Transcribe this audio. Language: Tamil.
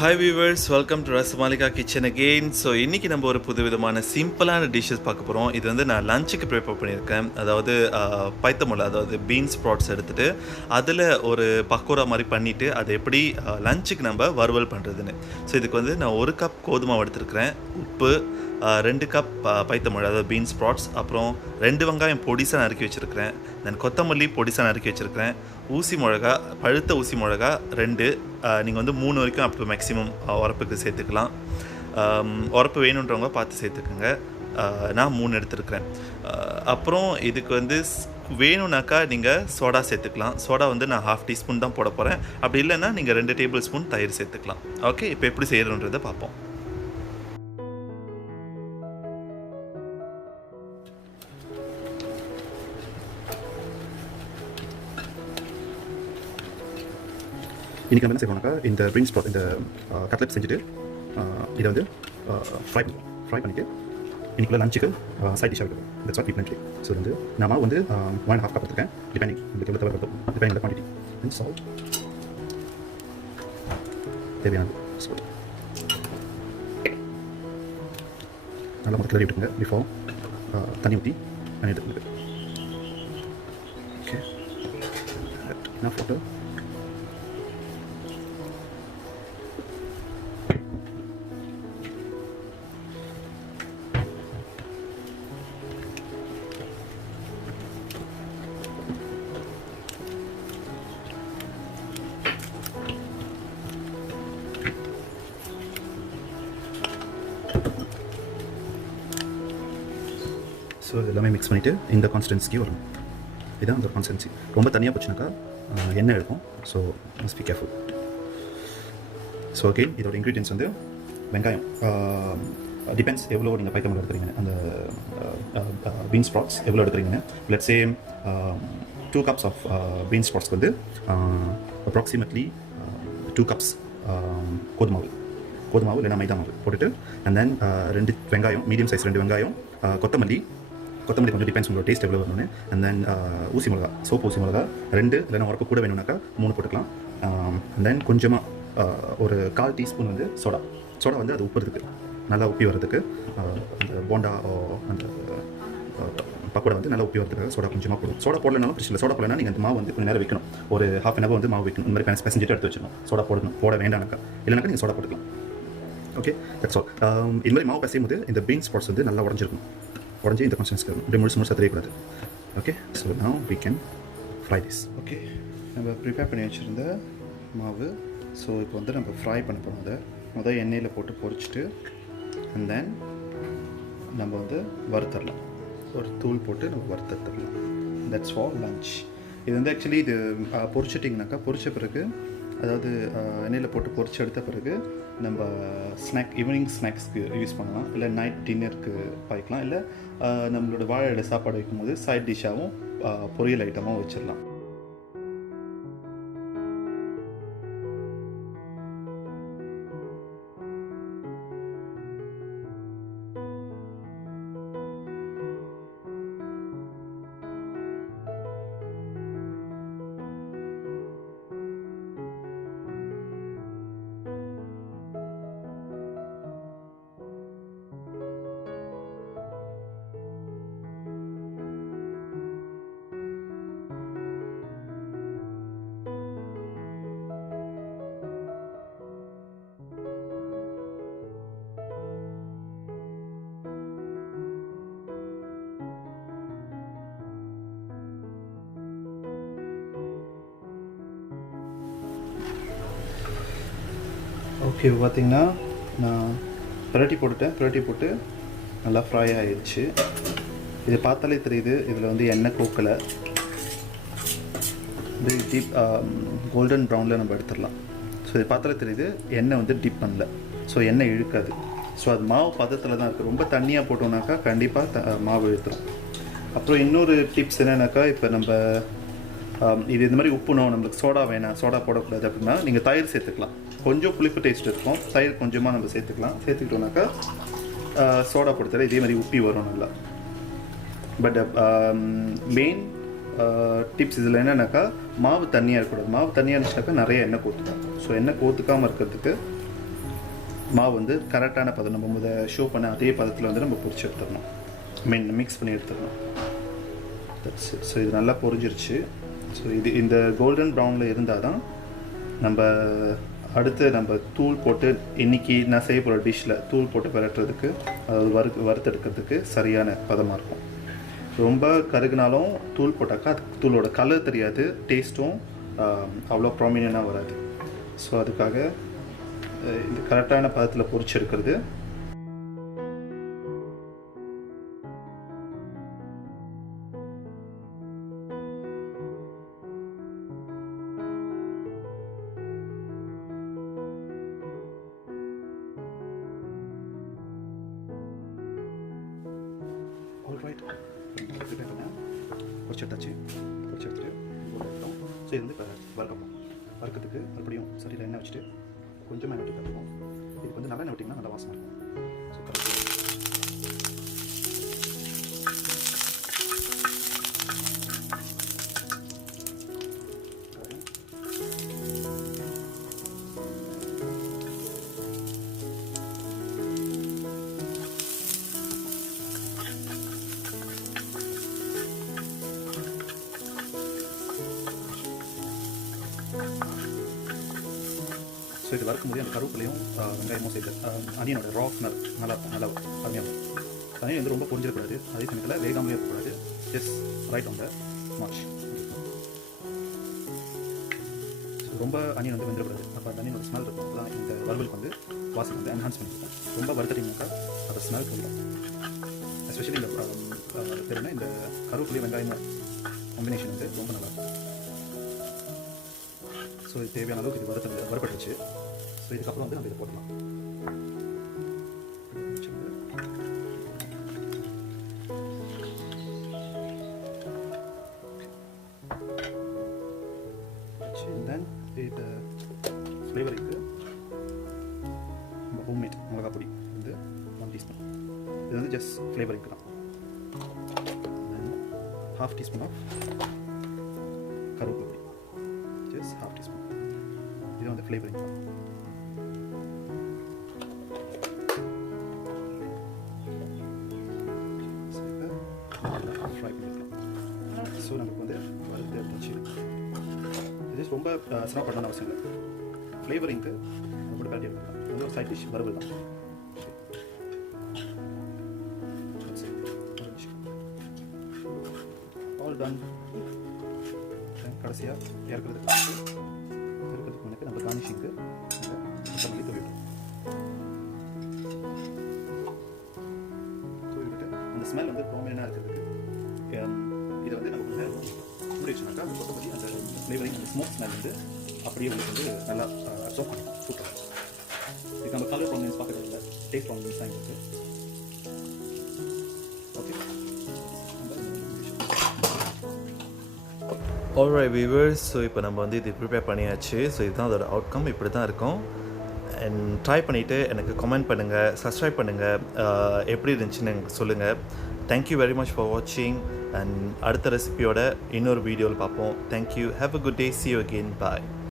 Hi viewers, welcome to Rasamalika Kitchen again. So இன்னைக்கு நம்ம ஒரு புதுவிதமான சிம்பிளான டிஷ்ஷஸ் பார்க்க போகிறோம். இது வந்து நான் லஞ்சுக்கு ப்ரிப்பேர் பண்ணியிருக்கேன். அதாவது பைத்தமுளை, அதாவது பீன்ஸ் ஸ்ப்ராட்ஸ் எடுத்துகிட்டு அதில் ஒரு பக்கோரா மாதிரி பண்ணிவிட்டு அதை எப்படி லஞ்சுக்கு நம்ம வறுவல் பண்ணுறதுன்னு. ஸோ இதுக்கு வந்து நான் 1 கப் கோதுமை எடுத்துருக்கிறேன், உப்பு, 2 கப் பைத்தமுளை அதாவது பீன்ஸ் ஸ்ப்ராட்ஸ், அப்புறம் 2 வெங்காயம் பொடிசாக நறுக்கி வச்சுருக்கிறேன், தென் கொத்தமல்லி பொடிசாக நறுக்கி வச்சுருக்கிறேன், ஊசி மிளகா, பழுத்த ஊசி மிளகா 2, நீங்கள் வந்து 3 வரைக்கும் அப்போ மேக்ஸிமம் உரப்புக்கு சேர்த்துக்கலாம். உரப்பு வேணுன்றவங்க பார்த்து சேர்த்துக்குங்க. நான் 3 எடுத்துருக்கிறேன். அப்புறம் இதுக்கு வந்து வேணும்னாக்கா நீங்கள் சோடா சேர்த்துக்கலாம். சோடா வந்து நான் 1/2 டீஸ்பூன் தான் போட போகிறேன். அப்படி இல்லைன்னா நீங்கள் 2 டேபிள் ஸ்பூன் தயிர் சேர்த்துக்கலாம். ஓகே, இப்போ எப்படி செய்யணுன்றதை பார்ப்போம். இன்றைக்கி நம்ம என்ன செய்வோம்னாக்கா, இந்த பீன்ஸ் ஸ்ப்ராட் இந்த கட்லெட் செஞ்சுட்டு இதை வந்து ஃப்ரை பண்ணிவிட்டு இன்றைக்குள்ள லஞ்சுக்கு சைட் டிஷ்ஷாக இருக்கும். That's what we plan today. So வந்து நான் மாவு வந்து 1.5 கப் எடுத்துருக்கேன், டிபெண்டிங் உங்களுக்கு எவ்வளோ தேவை டிபெண்டிங் அந்த குவான்டிட்டி. அண்ட் சால்ட் தேவையானது. ஸோ நல்லா முதல் கிளறி விட்டுருங்க. பிஃபோர் தண்ணி ஊற்றி தண்ணி எடுத்துக்கோங்க. ஓகே, என்ன ஃபோட்டோ ஸோ எல்லாமே மிக்ஸ் பண்ணிவிட்டு இந்த கான்ஸ்டன்சிக்கு வரும். இதுதான் அந்த கான்ஸ்டன்சி. ரொம்ப தனியாக போச்சுனாக்கா எண்ணெய் எடுக்கும். So must be careful. So okay, இதோட இன்க்ரீடியன்ஸ் வந்து வெங்காயம், டிபெண்ட்ஸ் எவ்வளோ நீங்கள் பைத்தமுளை எடுக்கிறீங்க, அந்த பீன்ஸ் ஸ்ப்ராட்ஸ் எவ்வளோ எடுக்கிறீங்க. Let's say 2 cups of beans ஸ்ப்ராட்ஸ்க்கு வந்து அப்ராக்சிமேட்லி 2 cups கோதுமாவு இல்லைனா மைதா மாவு போட்டுட்டு, அண்ட் தென் 2 வெங்காயம், மீடியம் சைஸ் 2 வெங்காயம், கொத்தமல்லி கொஞ்சம் டிபெண்ட்ஸ் உங்களோட டேஸ்ட் எவ்வளோ வரணும்னு, அண்ட் தென் ஊசி மிளகா, சோப்பு ஊசி மிளகா 2, இல்லைனா உரப்பு கூட வேணும்னாக்கா 3 போட்டுக்கலாம். அண்ட் தென் கொஞ்சமாக ஒரு 1/4 டீஸ்பூன் வந்து சோடா வந்து அது உப்புறதுக்கு, நல்லா உப்பி வர்றதுக்கு, அந்த போண்டா அந்த பக்கோடா வந்து நல்லா உப்பி வரதுக்காக சோடா கொஞ்சமாக போடும். சோடா போடலனாலும் பிரச்சனை இல்லை. சோடா போடலனா நீங்கள் அந்த மாவு வந்து கொஞ்சம் நேரம் வைக்கணும். ஒரு 1/2 hour வந்து மாவு வைக்கணும். இந்த மாதிரி பிசைஞ்சிட்டு எடுத்து வச்சுக்கணும். சோடா போட வேண்டாம்னாக்கா, இல்லைனாக்கா நீங்கள் சோடா போட்டுக்கலாம். Okay, that's all. இந்த மாதிரி மாவு பசையும் போது இந்த பீன்ஸ் ஸ்ப்ராட்ஸ் வந்து நல்லா உடஞ்சிருக்கும். உடஞ்சி இந்த கான்ஸ்டன்ஸ்க்கு வரும். இப்படி முழுசாக தெரியக்கூடாது. Okay, so now we can fry this. Okay, நம்ம ப்ரிப்பேர் பண்ணி வச்சுருந்த மாவு. ஸோ இப்போ வந்து நம்ம ஃப்ரை பண்ண போகிறோம். அதை முதல் எண்ணெயில் போட்டு பொரிச்சிட்டு, அண்ட் தென் நம்ம வந்து வறுத்தரலாம். ஒரு தூள் போட்டு நம்ம வறுத்தரலாம். That's for lunch. இது வந்து ஆக்சுவலி இது பொரிச்சிட்டிங்கனாக்கா, பொரிச்ச பிறகு, அதாவது எண்ணெயில் போட்டு பொரிச்சு எடுத்த பிறகு நம்ம ஈவினிங் ஸ்நாக்ஸ்க்கு யூஸ் பண்ணலாம், இல்லை நைட் டின்னருக்கு பாய்க்கலாம், இல்லை நம்மளோட வாழை இலை சாப்பாடு வைக்கும்போது சைட் டிஷ்ஷாகவும் பொரியல் ஐட்டமாகவும் வச்சிடலாம். ஓகே, பார்த்திங்கன்னா நான் பிரட்டி போட்டு நல்லா ஃப்ரை ஆகிடுச்சு. இது பார்த்தாலே தெரியுது, இதில் வந்து எண்ணெய் கோக்கலை. இது டீப் கோல்டன் ப்ரௌனில் நம்ம எடுத்துடலாம். ஸோ இது பார்த்தாலே தெரியுது எண்ணெய் வந்து டிப் பண்ணல. ஸோ எண்ணெய் இழுக்காது. ஸோ அது மாவு பதத்தில் தான் இருக்குது. ரொம்ப தண்ணியாக போட்டோம்னாக்கா கண்டிப்பாக மாவு இழுத்துரும். அப்புறம் இன்னொரு டிப்ஸ் என்னன்னாக்கா, இப்போ நம்ம இது இந்த மாதிரி உப்புணும், நம்மளுக்கு சோடா வேணாம், சோடா போடக்கூடாது அப்படின்னா நீங்கள் தயிர் சேர்த்துக்கலாம். கொஞ்சம் புளிப்பு டேஸ்ட் இருக்கும். தயிர் கொஞ்சமாக நம்ம சேர்த்துக்கலாம். சேர்த்துக்கிட்டோம்னாக்கா சோடா போடுறதுல இதே மாதிரி உப்பி வரும் நல்லா. பட் மெயின் டிப்ஸ் இதில் என்னென்னாக்கா, மாவு தண்ணியாக இருக்கக்கூடாது. மாவு தண்ணியாக இருந்துச்சுனாக்கா நிறைய எண்ணெய் கோத்துக்கும். ஸோ எண்ணெய் கோத்துக்காமல் இருக்கிறதுக்கு மாவு வந்து கரெக்டான பதம் நம்ம ஷோ பண்ண அதே பதத்தில் வந்து நம்ம பொரிச்சு எடுத்துடணும், மிக்ஸ் பண்ணி எடுத்துடணும். That's it. ஸோ இது நல்லா பொரிஞ்சிருச்சு. ஸோ இந்த கோல்டன் ப்ரௌனில் இருந்தால் தான் நம்ம அடுத்து நம்ம தூள் போட்டு இன்றைக்கி நான் செய்ய போகிற டிஷ்ஷில் தூள் போட்டு விரட்டுறதுக்கு, அதாவது வறுத்தெடுக்கிறதுக்கு சரியான பதமாக இருக்கும். ரொம்ப கருகுனாலும் தூள் போட்டாக்கா அது தூளோட கலர் தெரியாது, டேஸ்ட்டும் அவ்வளோ ப்ராமினெண்ட்டாக வராது. ஸோ அதுக்காக இந்த கரெக்டான பதத்தில் பொரிச்செடுக்கிறது. ஆல்ரைட், ப்ரிப்பேர் பண்ண பொரிச்சு எடுத்தாச்சு. பொரிச்சு எடுத்துட்டு எடுத்தோம். ஸோ இது வந்து இப்போ வறுக்கப்போம். வறுக்கிறதுக்கு மறுபடியும் சரியில் எண்ணெய் வச்சுட்டு கொஞ்சமாக எண்ணெய் விட்டு தட்டுவோம். இதுக்கு வந்து நல்லா எண்ணெய் விட்டிங்கன்னா நல்லா வாசனை இருக்கும். ஸோ கரெக்டாக ஸோ இது வறுக்கும்போது அந்த கருவேப்பிலையும் வெங்காயமும் சேர்த்து அனியனோட ரா ஸ்மெல் நல்லா இருக்கும், நல்லா அருமையாக இருக்கும். அனியன் வந்து ரொம்ப பொரிஞ்சிடக்கூடாது, அதே சமயத்தில் வேகாமலே இருக்கக்கூடாது. Just right on the March. ரொம்ப அனியன் வந்து வெந்துடக்கூடாது. அப்போ அந்த அனியனோட ஸ்மெல் இருக்கும். அப்போ தான் இந்த வறுவலுக்கு வந்து வாசனை வந்து என்ஹான்ஸ் பண்ணியிருக்கேன். ரொம்ப வறுத்துட்டிங்கனாக்கா அந்த ஸ்மெல் போயிடும். எஸ்பெஷலி இந்த தெரியுன்னா இந்த கருவேப்பிலை வெங்காயம் காம்பினேஷன் வந்து ரொம்ப நல்லாயிருக்கும். ஸோ இது தேவையான அளவுக்கு இது வறுபட்டுருச்சு. ஸோ இதுக்கப்புறம் வந்து நம்ம இதை போடலாம். தென் இது ஃப்ளேவருக்கு நம்ம ஹோம்மேட் மிளகா பொடி வந்து 1 டீஸ்பூன். இது வந்து ஜஸ்ட் ஃப்ளேவருக்கு தான். தென் 1/2 டீஸ்பூன் ஆஃப் கருவேப்பிலை பொடி, ஜஸ்ட் 1/2 டீஸ்பூன். இது வந்து ஃப்ளேவரிங் தான். ஃப்ரை பண்ணிக்கலாம். ஸோ நமக்கு வந்து வறுத்து எடுத்துச்சு. இது ரொம்ப சிரமம் பண்ணணும்னு அவசியம் இல்லை. ஃப்ளேவரிங்க்கு ரொம்ப பேட்டி எடுத்துக்கலாம். இது வந்து ஒரு சைட் டிஷ் வறுவல் தான். All done. கடைசியாக இறக்குறதுக்கு முன்னாடி நம்ம கார்னிஷிங்க்கு கொத்தமல்லி தூவிட்டோம். தூவிட்டு அந்த ஸ்மெல் வந்து ப்ராமினெண்ட்டாக இருக்கிறதுக்கு இதை வந்து நம்ம வந்து மூடி வச்சோம்னாக்கா அந்த கொத்தமல்லி அந்த ஃப்ளேவரிங் அந்த ஸ்மோக் ஸ்மெல் வந்து அப்படியே உங்களுக்கு வந்து நல்லா அப்சர்வ் பண்ணிக்கும். சூப்பராக இதுக்கு நம்ம கலர் ப்ராமினன்ஸ் பார்க்கறது இல்லை, டேஸ்ட் ப்ராமினன்ஸ் தான் இருக்குது. ஓகே, ஆல்ரைட் வியூவர்ஸ், ஸோ இப்போ நம்ம வந்து இது ப்ரிப்பேர் பண்ணியாச்சு. ஸோ இதுதான் அதோட அவுட்கம், இப்படி தான் இருக்கும். அண்ட் ட்ரை பண்ணிவிட்டு எனக்கு கமெண்ட் பண்ணுங்கள், சப்ஸ்கிரைப் பண்ணுங்கள், எப்படி இருந்துச்சுன்னு எனக்கு சொல்லுங்கள். தேங்க்யூ வெரி மச் ஃபார் வாட்சிங். அண்ட் அடுத்த ரெசிபியோட இன்னொரு வீடியோவில் பார்ப்போம். Thank you, have a good day, see you again, bye.